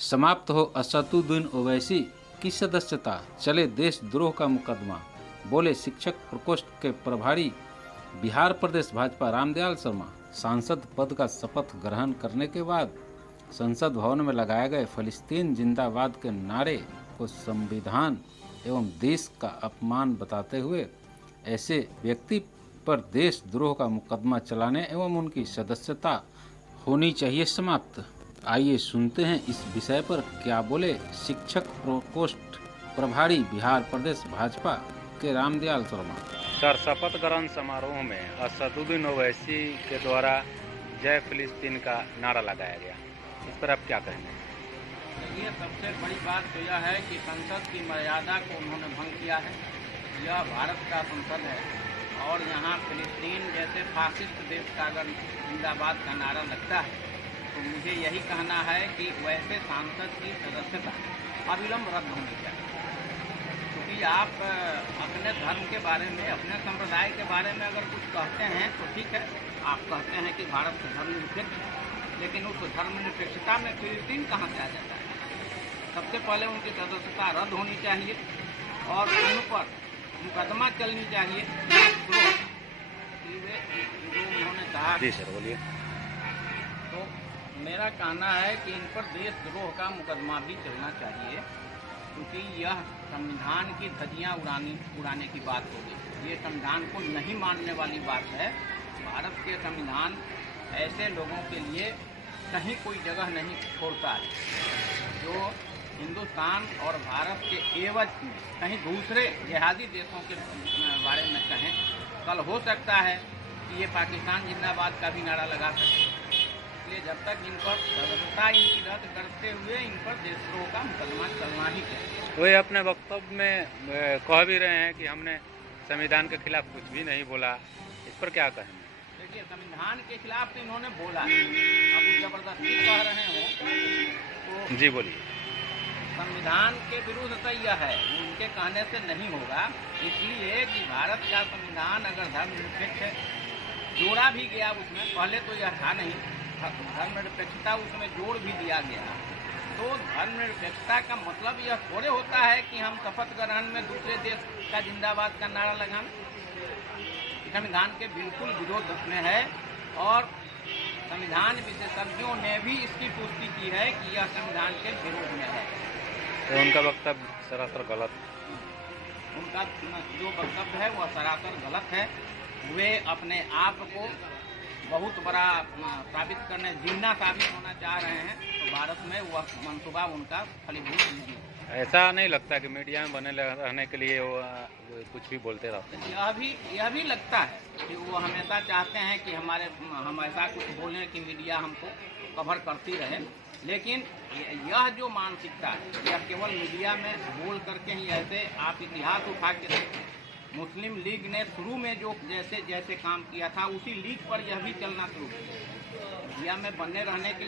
समाप्त हो असदुद्दीन ओवैसी की सदस्यता, चले देशद्रोह का मुकदमा, बोले शिक्षक प्रकोष्ठ के प्रभारी बिहार प्रदेश भाजपा रामदयाल शर्मा। सांसद पद का शपथ ग्रहण करने के बाद संसद भवन में लगाए गए फलस्तीन जिंदाबाद के नारे को संविधान एवं देश का अपमान बताते हुए ऐसे व्यक्ति पर देशद्रोह का मुकदमा चलाने एवं उनकी सदस्यता होनी चाहिए समाप्त। आइए सुनते हैं इस विषय पर क्या बोले शिक्षक प्रकोष्ठ प्रभारी बिहार प्रदेश भाजपा के रामदयाल शर्मा। सर, शपथ ग्रहण समारोह में असदुद्दीन ओवैसी के द्वारा जय फिलिस्तीन का नारा लगाया गया, इस पर आप क्या कहेंगे? देखिए, सबसे बड़ी बात तो यह है कि संसद की मर्यादा को उन्होंने भंग किया है। यह भारत का संसद है और यहाँ फिलिस्तीन जैसे फासिस्ट देश का अगर जिंदाबाद का नारा लगता है तो मुझे यही कहना है कि वैसे सांसद की सदस्यता अविलंब रद्द होनी चाहिए। क्योंकि आप अपने धर्म के बारे में, अपने संप्रदाय के बारे में अगर कुछ कहते हैं तो ठीक है, आप कहते हैं कि भारत का धर्मनिरपेक्ष है, लेकिन उस धर्मनिरपेक्षता में फिलिस्तीन कहाँ से आ जाता है? सबसे पहले उनकी सदस्यता रद्द होनी चाहिए और उन पर मुकदमा चलनी चाहिए जो उन्होंने कहा। जी सर, बोलिए। तो मेरा कहना है कि इन पर देशद्रोह का मुकदमा भी चलना चाहिए, क्योंकि यह संविधान की धज्जियां उड़ाने की बात होगी। ये संविधान को नहीं मानने वाली बात है। भारत के संविधान ऐसे लोगों के लिए कहीं कोई जगह नहीं छोड़ता है जो हिंदुस्तान और भारत के एवज में कहीं दूसरे जिहादी देशों के बारे में कहें। कल हो सकता है कि ये पाकिस्तान जिंदाबाद का भी नारा लगा सके। इसलिए जब तक इन पर सदस्यता इनकी रद्द करते हुए इन पर देशद्रोह का मुकदमा चलना ही चाहिए। वे अपने वक्तव्य में कह भी रहे हैं कि हमने संविधान के खिलाफ कुछ भी नहीं बोला, इस पर क्या कहेंगे? देखिए, संविधान के खिलाफ तो इन्होंने बोला, अब जबरदस्ती कह रहे हो तो जी बोलिए। संविधान के विरुद्ध तो यह है, उनके कहने से नहीं होगा। इसलिए कि भारत का संविधान अगर धर्मनिरपेक्ष है, जोड़ा भी गया उसमें, पहले तो यह था नहीं, धर्मनिरपेक्षता उसमें जोड़ भी दिया गया। तो धर्मनिरपेक्षता का मतलब यह थोड़े होता है कि हम शपथ ग्रहण में दूसरे देश का जिंदाबाद का नारा लगाना। संविधान के बिल्कुल विरोध में है और संविधान विशेषज्ञों ने भी इसकी पुष्टि की है कि यह संविधान के विरोध में है। तो उनका वक्तव्य सरासर गलत, उनका जो वक्तव्य है वह सरासर गलत है। वे अपने आप को बहुत बड़ा साबित करने, जिन्ना साबित होना चाह रहे हैं, तो भारत में वह मंसूबा उनका फलीभूत नहीं है। ऐसा नहीं लगता कि मीडिया में बने रहने के लिए वो कुछ भी बोलते रहते हैं? यह भी लगता है कि वो हमेशा चाहते हैं कि हम ऐसा कुछ बोलें कि मीडिया हमको कवर करती रहे। लेकिन यह जो मानसिकता है, यह केवल मीडिया में बोल करके ही, ऐसे आप इतिहास उठा के देखें, मुस्लिम लीग ने शुरू में जो जैसे काम किया था उसी लीग पर यह भी चलना शुरू किया। मीडिया में बने रहने के लिए